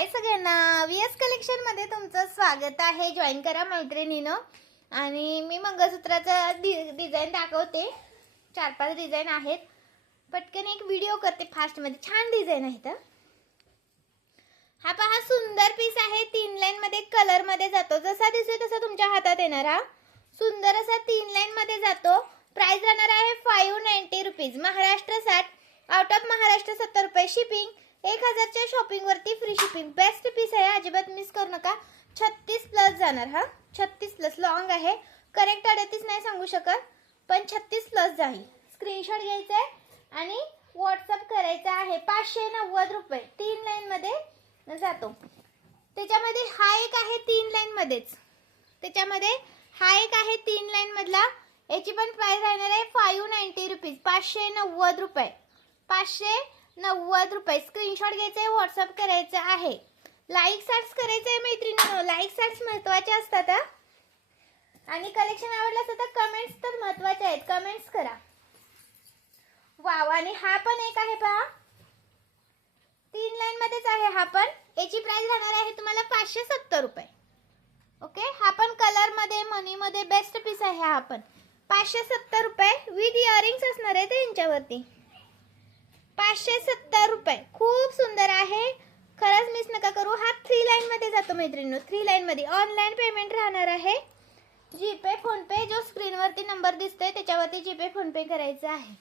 हाय सगळ्यांना, VS collection मध्ये तुमचं स्वागत आहे. जॉईन करा मैत्रिणींनो. आणि मी मंगळसूत्राचा डिझाइन दाखवते. 4-5 डिझाइन आहेत. पटकन एक व्हिडिओ करते फास्ट मध्ये. छान डिझाइन आहेत. हा पहा, सुंदर पीस आहे. 3 लाईन मध्ये कलर मध्ये जातो. जसा दिसतोय तसा तुमच्या हातात येणार. हा सुंदर असा 3 लाईन मध्ये जातो. प्राइस राहणार आहे 590 rupees. Maharashtra 60, out of Maharashtra 70 रुपये. शिपिंग 1000च्या शॉपिंग वरती फ्री शिपिंग. बेस्ट पीस आहे, अजिबात मिस करू नका. 36 प्लस जाणार. हा 36 प्लस लॉंग आहे. करेक्ट 38 नाही सांगू शकत, पण 36 प्लस जाईल. स्क्रीनशॉट घ्यायचा आहे आणि व्हॉट्सअप करायचा आहे. 590 रुपये. 3 लाईन मध्ये जातो. त्याच्यामध्ये हा एक आहे 3 लाईन मध्येच. त्याच्यामध्ये हा एक आहे 3 लाईन मधला. याची पण प्राइस राहणार आहे 590 रुपीज. 590 रुपये. 590 रुपये. स्क्रीनशॉट घ्यायचा आहे, व्हॉट्सअप करायचं आहे. लाईक सार्ट्स करायचं आहे मैत्रिणींनो. लाईक सार्ट्स महत्त्वाचे असतात. आणि कलेक्शन आवडलं असेल तर कमेंट्स तर महत्त्वाचे आहेत. कमेंट्स करा. वाव. आणि हा पण एक आहे पहा, 3 लाईन मध्येच आहे हा पण. याची प्राइस राहणार आहे तुम्हाला 570 रुपये. ओके. हा पण कलर मध्ये, मनी मध्ये बेस्ट पीस आहे. हा पण 570 रुपये विथ इयरिंग्स असणार आहे त्यांच्यावरती. 570 रुपये. खूप सुंदर आहे. खरंच मिस नका करू. हा 3 लाईन मध्ये जातो मैत्रिणींनो. 3 लाईन मध्ये ऑनलाईन पेमेंट राहणार आहे. जीपे, फोन पे, जो स्क्रीनवरती नंबर दिसतोय त्याच्यावरती जीपे, फोन पे करायचा आहे.